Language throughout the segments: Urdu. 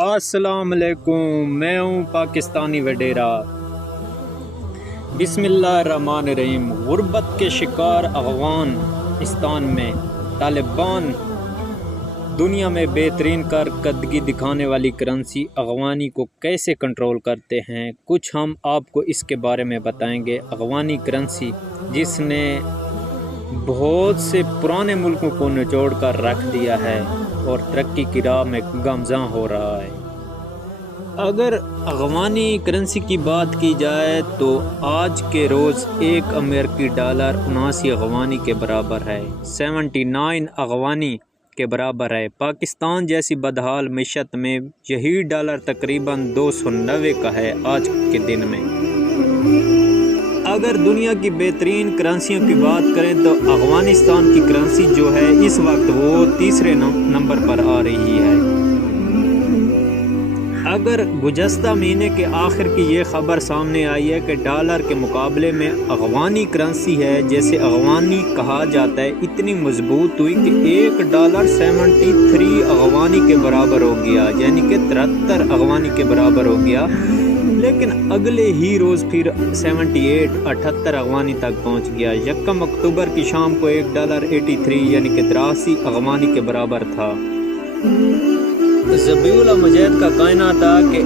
السلام علیکم، میں ہوں پاکستانی وڈیرا۔ بسم اللہ الرحمن الرحیم۔ غربت کے شکار افغانستان میں طالبان دنیا میں بہترین کارکردگی دکھانے والی کرنسی افغانی کو کیسے کنٹرول کرتے ہیں، کچھ ہم آپ کو اس کے بارے میں بتائیں گے۔ افغانی کرنسی جس نے بہت سے پرانے ملکوں کو نچوڑ کر رکھ دیا ہے اور ترقی کی راہ میں گامزن ہو رہا ہے۔ اگر افغانی کرنسی کی بات کی جائے تو آج کے روز ایک امریکی ڈالر 79 افغانی کے برابر ہے، 79 افغانی کے برابر ہے۔ پاکستان جیسی بدحال معیشت میں یہی ڈالر تقریباً 290 کا ہے آج کے دن میں۔ اگر دنیا کی بہترین کرنسیوں کی بات کریں تو افغانستان کی کرنسی جو ہے اس وقت وہ تیسرے نمبر پر آ رہی ہے۔ اگر گزشتہ مہینے کے آخر کی یہ خبر سامنے آئی ہے کہ ڈالر کے مقابلے میں افغانی کرنسی ہے جیسے افغانی کہا جاتا ہے، اتنی مضبوط ہوئی کہ ایک ڈالر 73 افغانی کے برابر ہو گیا، یعنی کہ 73 افغانی کے برابر ہو گیا۔ لیکن اگلے ہی روز پھر 78 افغانی تک پہنچ گیا۔ 1 اکتوبر کی شام کو ایک ڈالر 83 یعنی کہ 83 افغانی کے برابر تھا۔ ذبیح اللہ مجید کا کہنا تھا کہ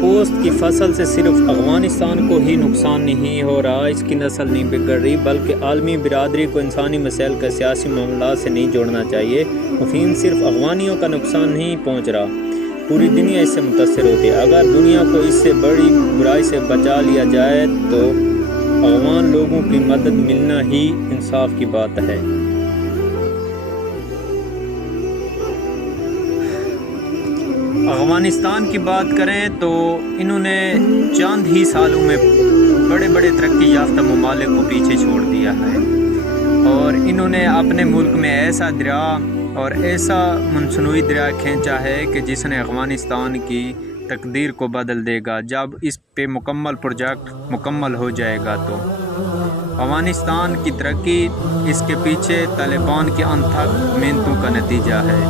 پوست کی فصل سے صرف افغانستان کو ہی نقصان نہیں ہو رہا، اس کی نسل نہیں بگڑ رہی، بلکہ عالمی برادری کو انسانی مسائل کا سیاسی معاملات سے نہیں جوڑنا چاہیے۔ مفہوم صرف افغانیوں کا نقصان نہیں پہنچ رہا، پوری دنیا اس سے متاثر ہوتی ہے۔ اگر دنیا کو اس سے بڑی برائی سے بچا لیا جائے تو افغان لوگوں کی مدد ملنا ہی انصاف کی بات ہے۔ افغانستان کی بات کریں تو انہوں نے چند ہی سالوں میں بڑے بڑے ترقی یافتہ ممالک کو پیچھے چھوڑ دیا ہے، اور انہوں نے اپنے ملک میں ایسا دریا اور ایسا مصنوعی دریا کھینچا ہے کہ جس نے افغانستان کی تقدیر کو بدل دے گا جب اس پہ مکمل پروجیکٹ مکمل ہو جائے گا۔ تو افغانستان کی ترقی اس کے پیچھے طالبان کی انتھک محنتوں کا نتیجہ ہے۔